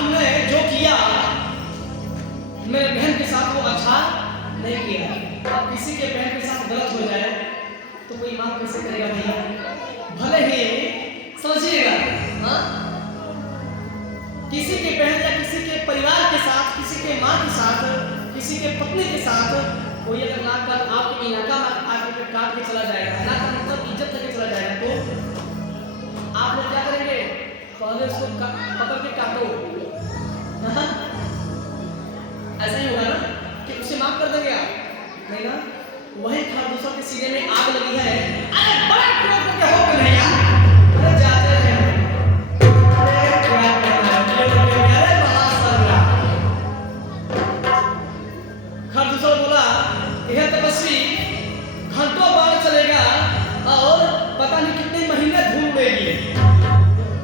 तुमने जो किया मेरे बहन के साथ वो अच्छा नहीं किया। अब किसी के बहन के साथ गलत हो जाए तो कोई माफ कैसे करेगा भैया? भले ही समझिएगा, हाँ, किसी के बहन या किसी के परिवार के साथ, किसी के माँ के साथ, किसी के पत्नी के साथ कोई अगर नाक का आपके इलाका में आके काट के चला जाएगा, नाक का मतलब इज्जत लेके चला जाएगा, तो आप लोग क्या करेंगे? पहले उसको पकड़ के काटो, ऐसा ही होगा ना कि उसे माफ कर देंगे आप? नहीं ना। वही खरदूसों के सीने में आग लगी है। अरे बड़ा क्रोध करके हो क्यों नहीं यार? अरे जाते हैं, अरे क्या करना है? अरे महासर्रा खरदूसों बोला यह तपस्वी घंटों बाढ़ चलेगा और पता नहीं कितने महीने धूल उड़ेगी।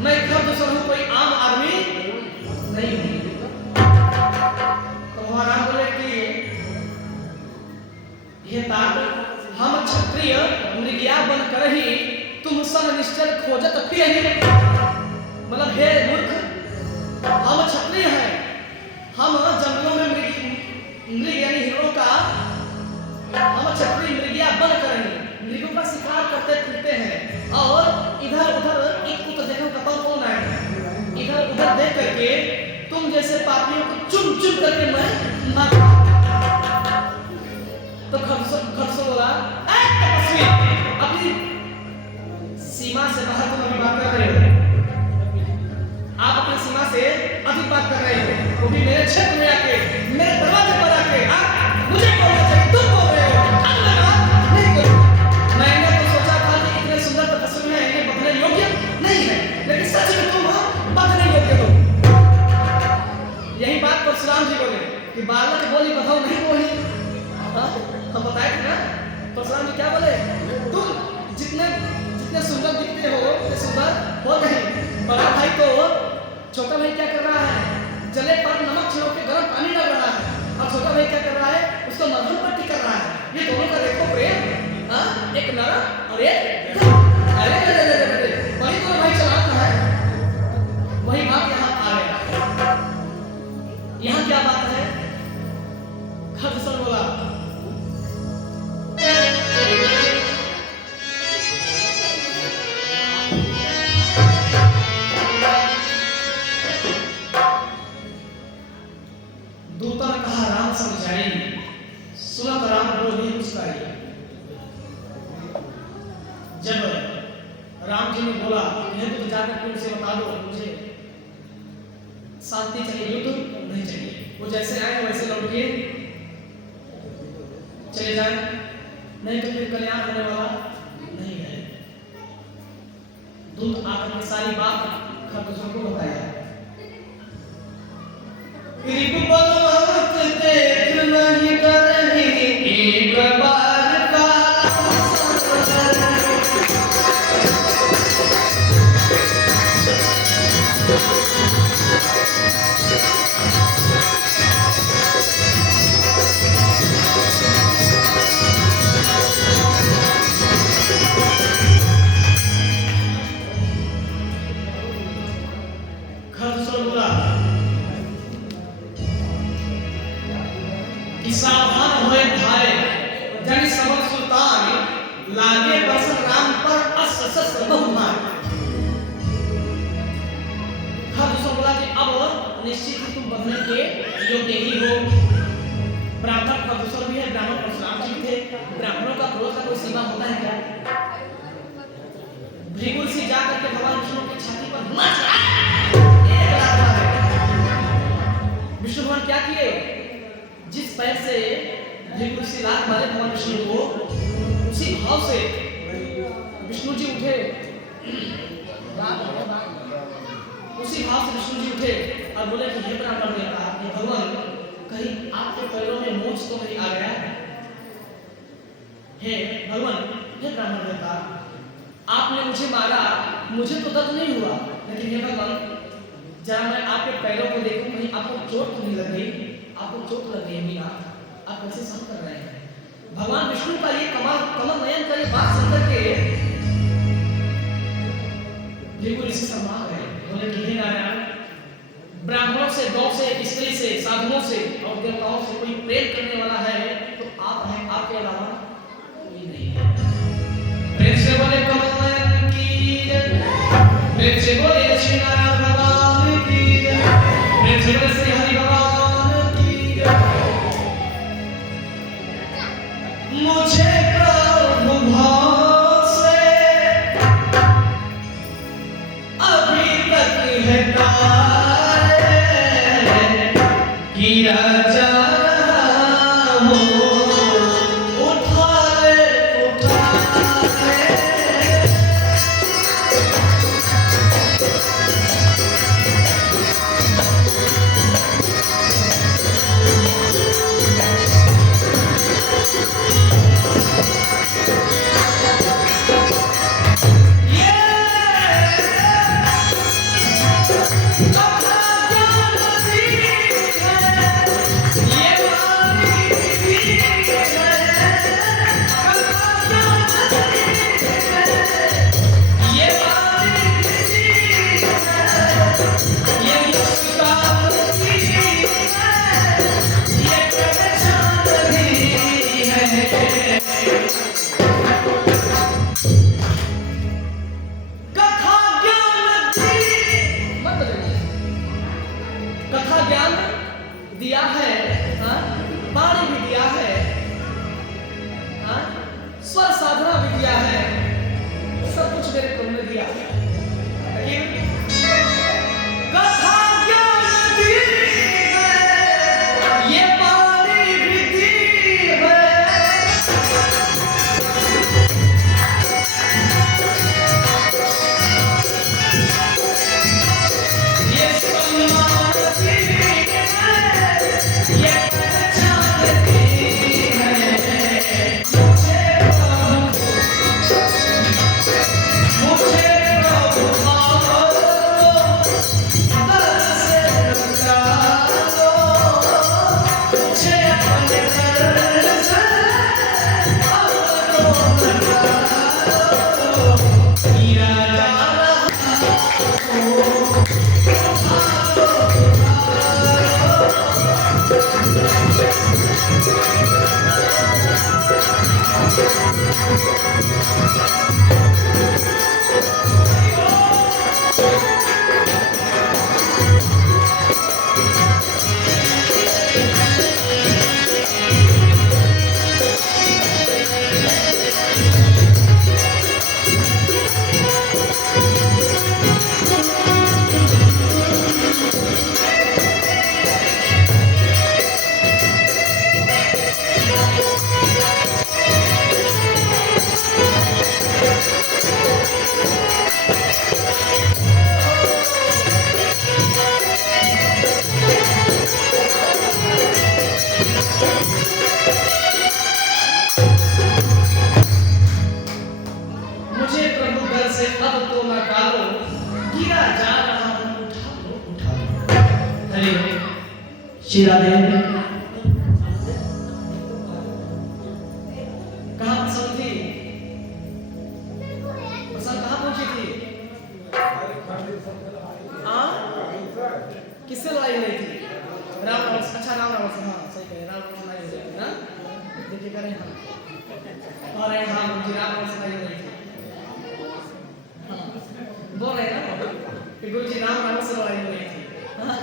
मैं खरदूसों हूँ, कोई आम आदमी नहीं हूँ। तो महाराज बोले कि यह तात हम क्षत्रिय मृगिया बनकर ही तुम सन निश्चल खोजत फिरहि। मतलब हे मूर्ख, हम क्षत्रिय हैं, हम जंगलों में मृग यानी हिरणों का, हम क्षत्रिय मृगिया बनकर ही मृगों का शिकार करते फिरते हैं और इधर उधर एक उधर देखो कपल कौन है, इधर उधर देख करके तुम जैसे पापियों को चुन चुन करके मैं मार। तो खरदूसों बोला तपस्वी अपनी सीमा से बाहर तुम अभी बात कर रहे हो, आप अपनी सीमा से अधिक बात कर रहे हो, वो भी मेरे क्षेत्र में आके, मेरे दरवाजे पर आके मुझे बोलना चाहिए, तुम बोल रहे हो नहीं करो। मैंने तो सोचा था कि इतने सुंदर तपस्वी हैं, ये बदलने योग्य नहीं है, लेकिन सच में तुम बदलने योग्य हो। यही बात परशुराम जी बोले कि बालक बोली बताओ नहीं बोली। हम बताए थे ना, परशुराम जी क्या बोले? तुम जितने जितने सुंदर दिखते हो उतने सुंदर हो नहीं। बड़ा भाई तो छोटा भाई क्या कर रहा है? जले पर नमक छिड़क के गर्म पानी डाल रहा है, और छोटा भाई क्या कर रहा है? उसको मधुर पट्टी कर रहा है। ये दोनों का देखो प्रेम, एक नरम और एक अरे वही दोनों भाई चलाता है। वही बात यहाँ आ गया। यहाँ क्या बात है? खरदूसों बोला दूतों ने कहा राम समझाई, सुनत राम बोली मुस्कुराई। जब राम जी ने बोला यह तो जाकर के उसे बता दो, मुझे शांति चाहिए, युद्ध नहीं चाहिए। वो जैसे आए वैसे लौट के चले जाए, नहीं तो फिर कल्याण होने वाला नहीं है। दूत आकर के सारी बात खरदूसों को बताया। देख नहीं करही एक बार का खरदूसों बोला सावधान होए भाई, जन समर सुल्तान लागे बस राम पर अस्स बहुमान। खरदूसों बोला कि अब निश्चित ही तुम बदलने के योग्य ही हो। ब्राह्मण खरदूसों भी है, ब्राह्मण परशुराम जी थे। ब्राह्मणों का क्रोध का कोई सीमा होता है क्या? भृगु ऋषि जाकर के भगवान विष्णु की छाती पर विष्णु भगवान क्या किए? जिस पैर से भृगु ऋषि लात मारे भगवान विष्णु को, उसी भाव से विष्णु जी उठे। उसी भाव से विष्णु जी उठे और बोले कि हे ब्राह्मण देवता, हे भगवान, कहीं आपके पैरों में मोच तो नहीं आ गया? हे भगवान, हे ब्राह्मण देवता, आपने मुझे मारा, मुझे तो दर्द नहीं हुआ, लेकिन हे भगवान, जरा मैं आपके पैरों को देखूं, कहीं आपको चोट तो नहीं लग गई? आपको चोट लग गई मीना, आप कैसे सहन कर रहे हैं? भगवान विष्णु का ये कमल नयन का ये बात सुनकर के भृगु ऋषि शर्मा गए। बोले कि हे नारायण, ब्राह्मणों से, गौ से, स्त्री से, साधुओं से और देवताओं से कोई प्रेम करने वाला है तो आप हैं, आपके अलावा कोई नहीं है। प्रेम से बोले कमल नयन की जय, प्रेम से बोले लक्ष्मी नारायण भगवान की जय, प्रेम से बोले श्री हरि भगवान की जय। मुझे प्रभु भाव से अभी तक है किया जा रहा हो, उठा ले, उठा ले। कथा ज्ञान दिया है, हाँ, वाणी भी दिया है, हाँ, स्वर साधना भी दिया है, सब कुछ मेरे प्रभु ने दिया है। लेकिन कथा ज्ञान दी है, ये वाणी भी दी है, ये सम्मान श्री राधे कहाँ पसंद थी? पसंद कहाँ पहुंची थी? हाँ? किससे लड़ाई हो रही थी? राम रावण, अच्छा राम रावण से, हाँ सही कहे, राम रावण से लड़ाई हो रही थी ना? देखिए करें हाँ, और हाँ मुझे राम रावण से लड़ाई हो रही थी, हाँ बोल रहे ना कि गुरु जी राम रावण से लड़ाई हो रही थी, हाँ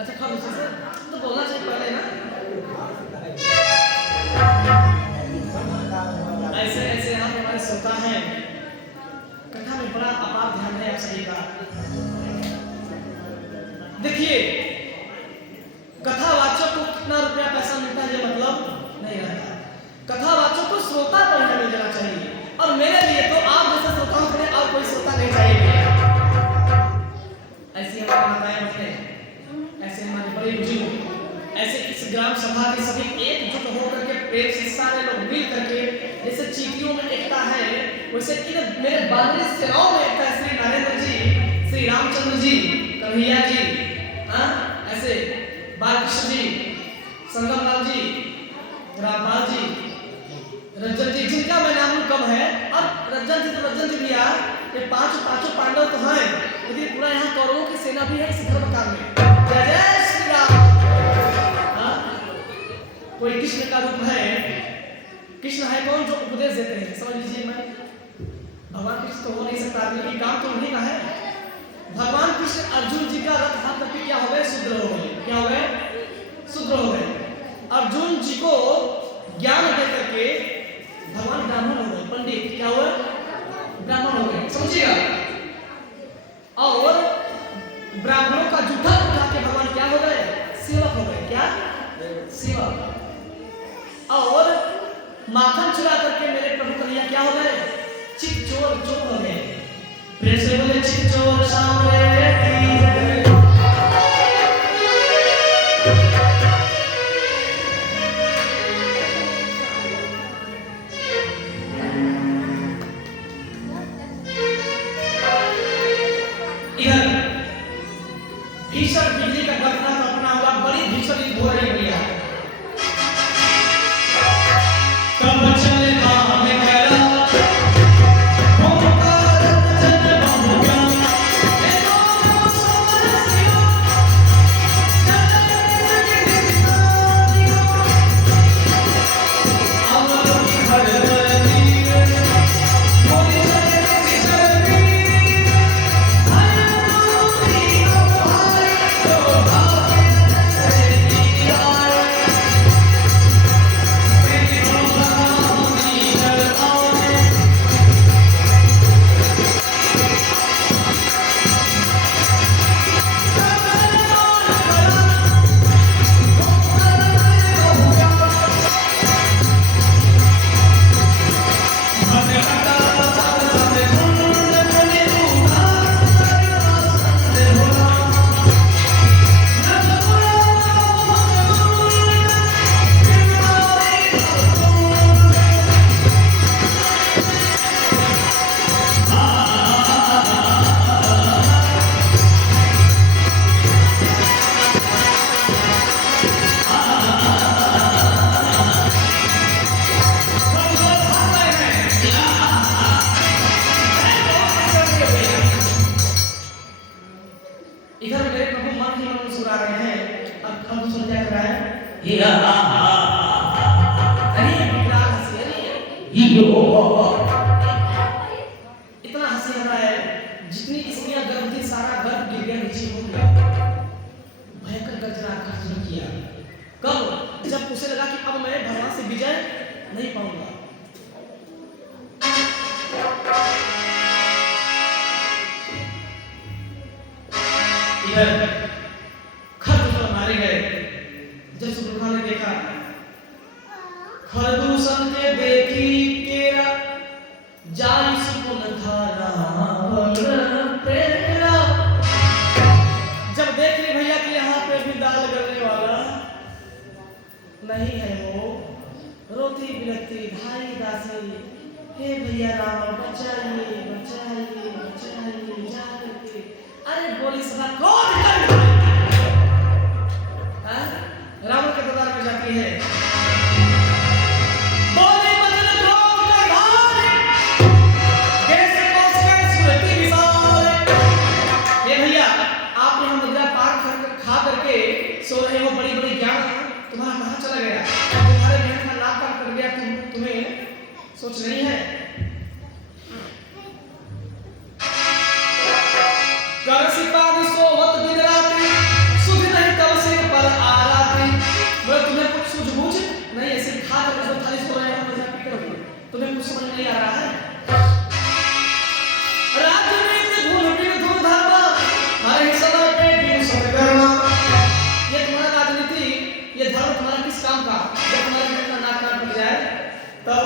अच्छा खा दूसरे से तो बोलना चाहिए पहले ना, ऐसे ऐसे हम हमारे श्रोता हैं, कथा में बड़ा अपार ध्यान है आप सभी का। देखिए कथावाचक को कितना रुपया पैसा मिलता है ये मतलब नहीं रहता, कथावाचक को श्रोता को ही मिल जाना चाहिए, और मेरे लिए तो आप जैसे श्रोताओं के लिए और कोई श्रोता नहीं चाहिए। ऐसी हमारे माताएं बहने, ऐसे हमारे बड़े बुजुर्ग, ऐसे इस ग्राम सभा के सभी एकजुट होकर के प्रेम से सारे लोग मिल करके जैसे चीटियों में एकता है, वैसे इन मेरे बांधने सेनाओं में एकता है। श्री नरेंद्र जी, श्री रामचंद्र जी, कन्हैया जी, हाँ ऐसे बालकृष्ण जी, संगमलाल जी, रामपाल जी, रंजन जी, जिनका मैं नाम कम है, और रंजन जी तो रंजन जी भी यार, ये पांचों पांडव तो हैं, लेकिन पूरा यहाँ कौरवों की सेना भी है इस धर्म काल में। उपदेश देते हैं। समझ लीजिए, मैं भगवान कृष्ण तो हो नहीं सकता, आदमी की काम तो उन्हीं का है। भगवान कृष्ण अर्जुन जी का रथ हाथ करके क्या हो गए? शुद्र हो गए। क्या हो गए? शुद्र हो गए। अर्जुन जी को ज्ञान दे करके भगवान ब्राह्मण हो गए, पंडित। क्या हुआ? ब्राह्मण हो गए, समझिएगा। और ब्राह्मणों का जूठा उठा के भगवान क्या हो गए? सेवक हो गए। क्या? सेवक। और माखन चुरा करके मेरे प्रभु कन्हैया क्या हो गए? चित चोर चोर हो गए। प्रेम से बोले चित चोर सामने भीषण बिजली का घटना तो अपना हुआ, बड़ी भीषण हो रही भैया। कब चले बाम करा इधर मेरे प्रभु मन ही मन सुना रहे हैं। अब सुन क्या कर रहा है? अरे विकराल हंसी, अरे इतना हंसी आ रहा है, जितनी स्त्रियां गर्भ थी सारा गर्भ गिर गया, नीचे हो गया। भयंकर गर्जना आकाश किया। कब? जब उसे लगा कि अब मैं भगवान से विजय नहीं पाऊंगा। खरदूषण मारे गए। जब सुब्रखा ने देखा, खरदूषण के देखी केरा जाई सुपुन धारा प्रेरा। जब देख ली भैया कि यहाँ पे भी दाल गलने वाला नहीं है, वो रोती बिलखती भाई दासी, हे भैया राम बचाइए बचाइए बचाइए जा करके। अरे बोली सदा कौन कर? रावण के दरबार में जाती है, बोले बदन क्रोध का भार, कैसे कौशल सुरती विशाल। ये भैया आप यहाँ मदिरा पान खा करके सो रहे हो, बड़ी बड़ी ज्ञान तुम्हारा कहाँ चला गया? तुम्हारे ज्ञान का नाक कान कट गया, तुम्हें सोच नहीं है? तुम्हें कुछ समझ नहीं आ रहा है? राज्य में भूल भी धूम धामा, हर एक समय पे भी सब करना। ये तुम्हारा राजनीति, ये धर्म तुम्हारा किस काम का? जब तुम्हारे घर का नाक काट जाए तब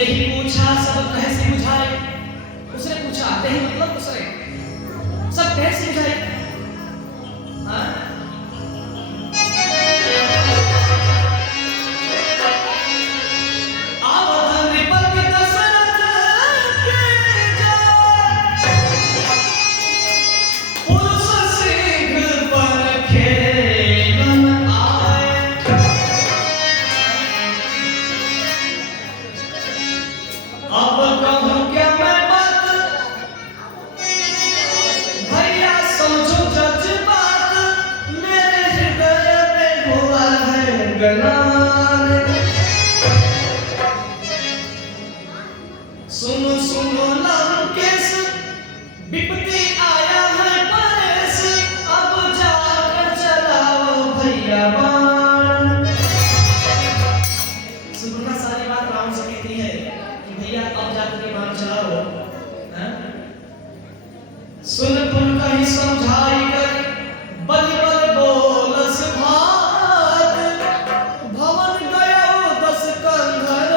ते ही पूछा सब कैसे बुझाए, उसने पूछा, ते ही मतलब उसने, सब कैसे बुझाए? हाँ? सुनो सुनो लंकेश, विपत्ति आया है परेश, अब जाकर चलाओ भैया बाण। सुनना सारी बात राम से कहती है कि भैया अब जाकर के बाण चलाओ। सुन पुन कहीं समझाई कर बल बल बोलस भात, भवन गयो 10 कंधर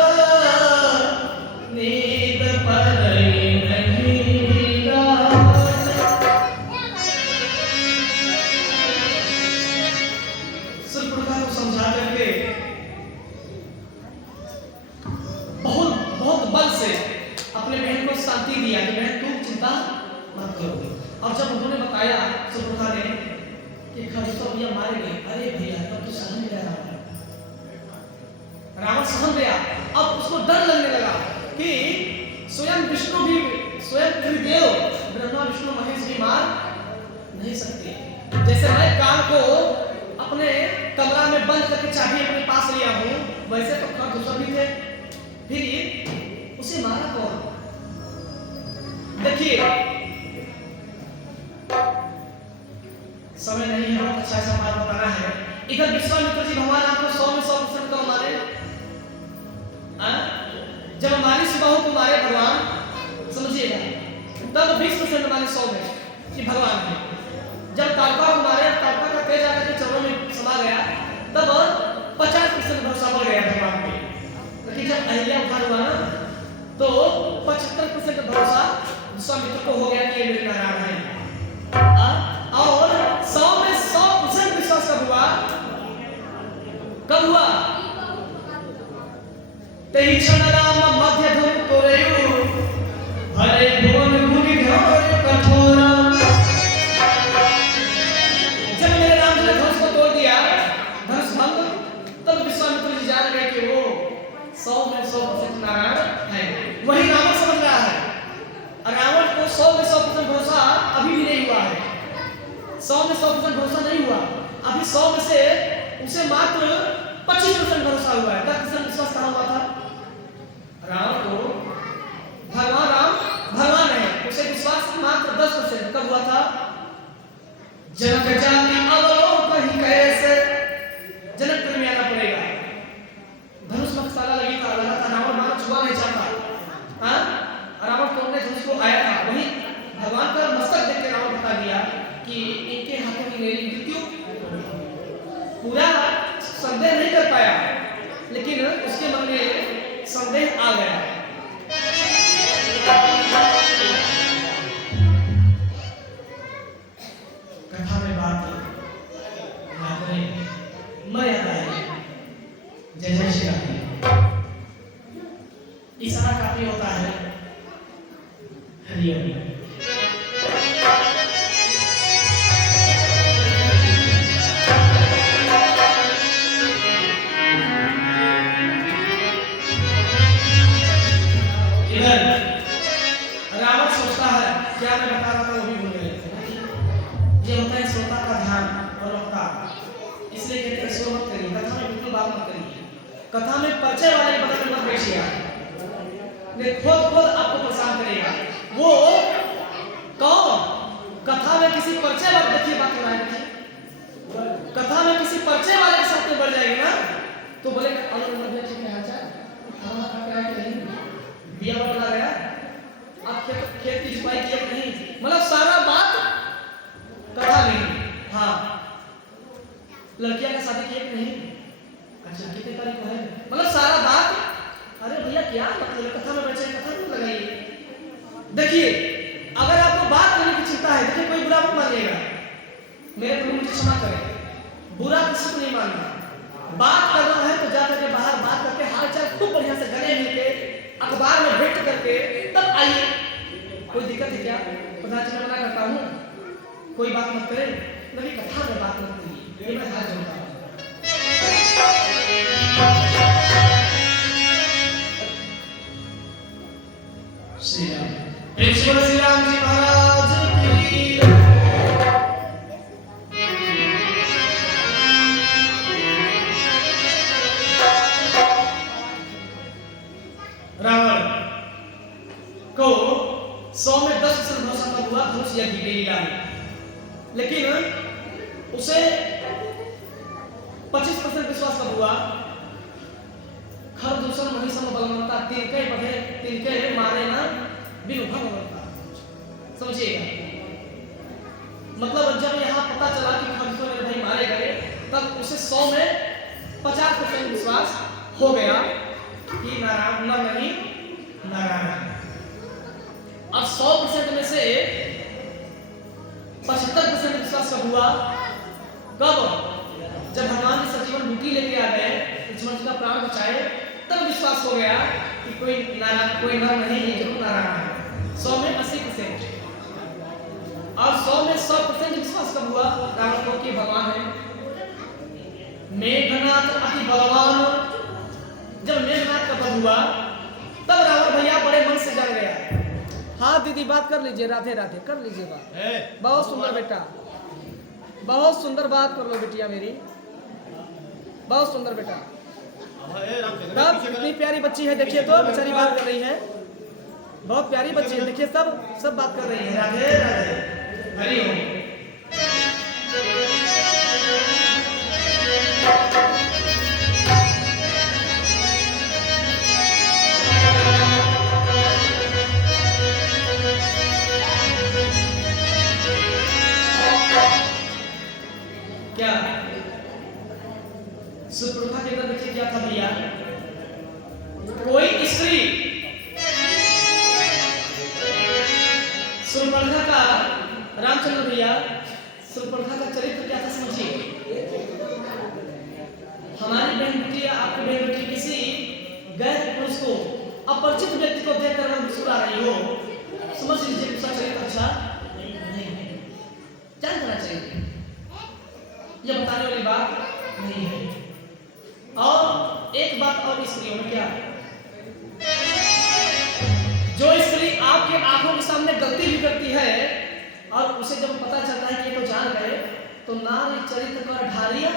नींद परई नहीं रात। सुरपुरखा को समझा करके बहुत बल से अपने बहन को शांति दिया कि बहन तुम चिंता मत करो। और जब उन्होंने बताया सुरपुरखा ने कि खरसो भैया मारे गए, अरे भैया तब तो सहन नहीं रहा, रावण सहन गया। अब उसको डर लगने लगा कि स्वयं विष्णु भी, स्वयं त्रिदेव ब्रह्मा विष्णु महेश भी मार नहीं सकते। जैसे मैं काल को अपने कमरा में बंद करके चाबी अपने पास लिया हूं, वैसे तो खरदूषण भी थे, फिर उसे मारा कौन? देखिए समय नहीं है, बहुत अच्छा ऐसा बात बताना है। इधर विश्वामित्र जी भगवान आपको 100 में 100% कब मारे? जब हमारी सुबाहु को मारे भगवान, समझिएगा, तब 20% माने 100 में कि भगवान है। जब ताड़का को मारे, ताड़का का तेज आकर के चरणों में समा गया, तब 50% भरोसा बढ़ गया भगवान पे। लेकिन जब अहिल्या उद्धार हुआ ना, तो 75% भरोसा विश्वामित्र को हो गया कि ये मेरे नारायण है। और 100 में 100% विश्वास कब हुआ? कब हुआ? तेहि क्षण राम मध्य धुन तोरयु, हरे भुवन भूमि घोर कठोरा। जब मेरे राम जी ने धनुष को तोड़ दिया, धनुष भंग, तब विश्वामित्र जी जान गए कि वो 100 में 100% नारायण है। वही रावण समझ रहा है। रावण को 100 में 100% भरोसा अभी भी नहीं हुआ है। 100 में 100% भरोसा नहीं हुआ, अभी 100 में से उसे मात्र 25% भरोसा हुआ है। 10% विश्वास कहाँ हुआ था? रावण को भगवान राम भगवान है, उसे विश्वास मात्र 10% कब हुआ था? जनक जाति अवलोकन कैसे, जनकपुर में आना पड़ेगा। धनुष मकसाला लगी था, लगा था रावण मारा छुआ नहीं चाहता। रावण तोड़ने धनुष को आया था, वही भगवान का मस्तक देख के रावण बता दिया कि इनके हाथों में मेरी मृत्यु। पूरा संदेह नहीं कर पाया, लेकिन उसके मन में संदेह आ गया। कथा में बात याद रहे, मैं याद आया, जय जय श्री राम। इशारा काफी होता है। हरि हरि। रावण सोचता है, क्या मैं बता रहा था वो भी भूल गए। ये होता है श्रोता का ध्यान और वक्ता, इसलिए कहते हैं शो मत करिए, कथा में बिल्कुल बात मत करिए, कथा में परिचय वाले बगल में मत बैठिए, ये खुद आपको परेशान करेगा। वो कौन? कथा में किसी परिचय वाले, देखिए बात कर रहा है, कथा में किसी परिचय वाले के साथ में बढ़ जाएगी ना, तो बोले दिया बदला गया, आप खेत की जुताई किया नहीं, मतलब सारा बात कथा नहीं। हाँ, लड़कियां का शादी किया नहीं, अच्छा कितने तारीख को है, मतलब सारा बात अरे भैया क्या मतलब है, कथा में बैठे कथा क्यों लगाइए? देखिए अगर आपको बात करने की चिंता है, देखिए कोई बुरा मत मानिएगा, मेरे प्रभु मुझे क्षमा करें, बुरा किसी को नहीं मानना। बात करना है तो जा करके बाहर बात करके हाल चाल खूब बढ़िया से गले मिलके अखबार में भेंट करके तब आइए। कोई दिक्कत है क्या? प्रधान जी मैं मना करता हूँ, कोई बात मत करें, मेरी कथा में बात मत करिए, ये मैं हाथ जोड़ता हूँ। श्री राम, श्री राम जी महाराज की रावण को 100 में 10% भरोसा कब हुआ? धनुष यज्ञ की लीला में, लेकिन उसे 25% विश्वास कब हुआ? खर दूषण महिषम बलवंता, तिनके बढ़े तिनके मारे ना बिनु भगवंता। समझिएगा, मतलब जब यहाँ पता चला कि खर दूषण मेरे भाई मारे गए, तब उसे 100 में 50% विश्वास हो गया कि नारायण न नहीं नारायण। अब 100% में से 75% विश्वास कब हुआ? कब? जब भगवान जी सजीवन बूटी लेके आ गए, लक्ष्मण जी का प्राण बचाए, तब विश्वास हो गया कि कोई नर नहीं है, जरूर नारायण है। 100 में 80%। और 100 में 100% विश्वास कब हुआ? रावण को कि भगवान है। मेघनाथ अति बलवान, जब मेघनाथ का पद हुआ तब रावण भैया बड़े मन से जल गया। हाँ दीदी बात कर लीजिए, राधे राधे कर लीजिए बात। बहुत सुंदर बेटा, बहुत सुंदर बात कर लो बेटिया मेरी, बहुत सुंदर बेटा। तब इतनी प्यारी बच्ची है, देखिए तो बेचारी बात कर रही है, बहुत प्यारी बच्ची है, देखिए सब बात कर रही है। राधे राधे, हरि ओम। क्या सुप्रभा के अंदर देखिए क्या था भैया? कोई स्त्री सुप्रभा का, रामचंद्र भैया सुप्रभा का चरित्र क्या था समझिए। हमारी बहन बेटी, आपकी बहन बेटी किसी गैर पुरुष को, अपरिचित व्यक्ति को देखकर मुस्कुरा रही हो, समझ लीजिए उसका चरित्र अच्छा नहीं है, जान करना चाहिए, यह बताने वाली बात नहीं है। और एक बात और स्त्रियों में क्या, जो स्त्री आपके आंखों के सामने गलती भी करती है और उसे जब पता चलता है कि ये तो जान गए, तो नारी चरित्र का ढालिया